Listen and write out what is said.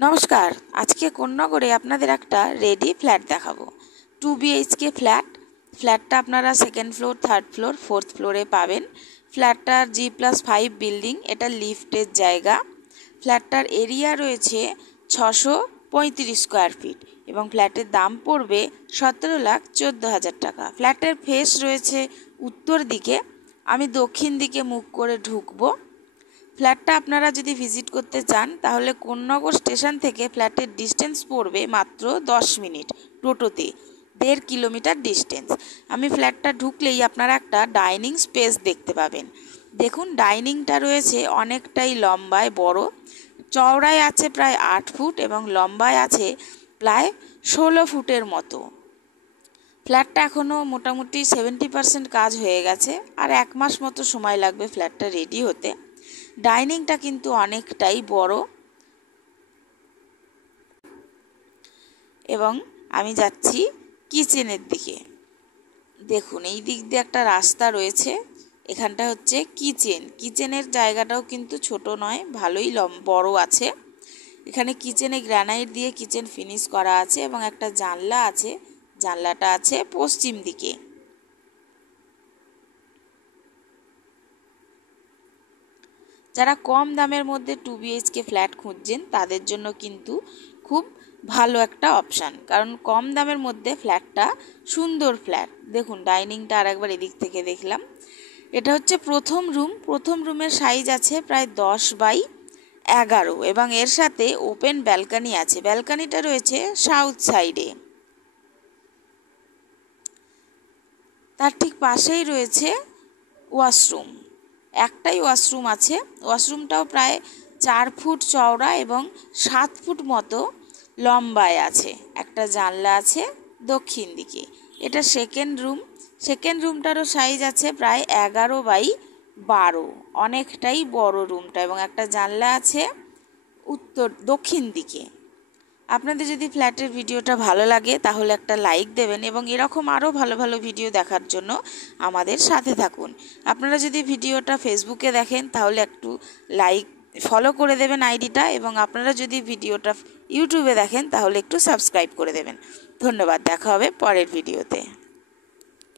नमस्कार। आज के कोन्नगरे आपनादेर एकटा रेडी फ्लैट देखाबो। 2 BHK फ्लैटटा आपनारा second floor, third floor, fourth फ्लोरे पाबेन। फ्लैटटार G+5 बिल्डिंग, एटा लिफ्टेर जायगा। फ्लैटटार एरिया रयेछे 635 स्कोयार फिट एबं फ्लैटेर दाम पड़बे 17,14,000 टाका। फ्लैटेर फेस रयेछे उत्तर दिके, आमी दक्षिण दिके मुख करे ढुकबो। फ्लैटटा आपनारा यदि भिजिट करते चान ताहले कोन्नगर स्टेशन थेके फ्लैटेर डिस्टेंस पड़बे मात्र 10 मिनिट टोटोते, 1.5 किलोमीटर डिस्टेंस। आमी फ्लैटटा ढुकलेई आपनारा एकटा डाइनिंग स्पेस देखते पाबेन। देखुन डाइनिंगटा रयेछे अनेकटाई लम्बाय बड़ो, चौड़ाय आछे प्राय 8 फुट एबं लम्बाय आछे प्राय 16 फुटेर मतो। फ्लैटटा एखोनो मोटामुटी 70% काज हये गेछे और 1 मास मतो समय लागबे फ्लैटटा रेडी होते। डाइनिंगटा किन्तु अनेकटाई बड़ो एबं आमी जाচ্ছি किचेनेर दिके। देखुन এই দিক দিয়ে একটা রাস্তা রয়েছে, এখানটা হচ্ছে কিচেন। কিচেনের জায়গাটাও কিন্তু ছোট নয়, ভালোই বড় আছে। এখানে কিচেনে গ্রানাইট দিয়ে কিচেন ফিনিশ করা আছে এবং একটা জানলা আছে, জানলাটা আছে পশ্চিম দিকে। যারা কম দামের মধ্যে 2 BHK ফ্ল্যাট খুঁজছেন তাদের জন্য কিন্তু খুব ভালো একটা অপশান, কারণ কম দামের মধ্যে ফ্ল্যাটটা সুন্দর ফ্ল্যাট। দেখুন ডাইনিংটা আরেকবার এদিক থেকে দেখলাম। এটা হচ্ছে প্রথম রুম। প্রথম রুমের সাইজ আছে প্রায় 10x11 এবং এর সাথে ওপেন ব্যালকনি আছে। ব্যালকনিটা রয়েছে সাউথ সাইডে। তার ঠিক পাশেই রয়েছে ওয়াশরুম। একটাই ওয়াশরুম আছে। ওয়াশরুমটাও প্রায় 4 ফুট চওড়া এবং 7 ফুট মতো লম্বায় আছে। একটা জানলা আছে দক্ষিণ দিকে। এটা সেকেন্ড রুম। সেকেন্ড রুমটারও সাইজ আছে প্রায় 11x12, অনেকটাই বড় রুমটা এবং একটা জানলা আছে দক্ষিণ দিকে। আপনাদের যদি ফ্ল্যাটের ভিডিওটা ভালো লাগে তাহলে একটা লাইক দেবেন এবং এরকম আরও ভালো ভালো ভিডিও দেখার জন্য আমাদের সাথে থাকুন। আপনারা যদি ভিডিওটা ফেসবুকে দেখেন তাহলে একটু লাইক ফলো করে দেবেন আইডিটা, এবং আপনারা যদি ভিডিওটা ইউটিউবে দেখেন তাহলে একটু সাবস্ক্রাইব করে দেবেন। ধন্যবাদ। দেখা হবে পরের ভিডিওতে।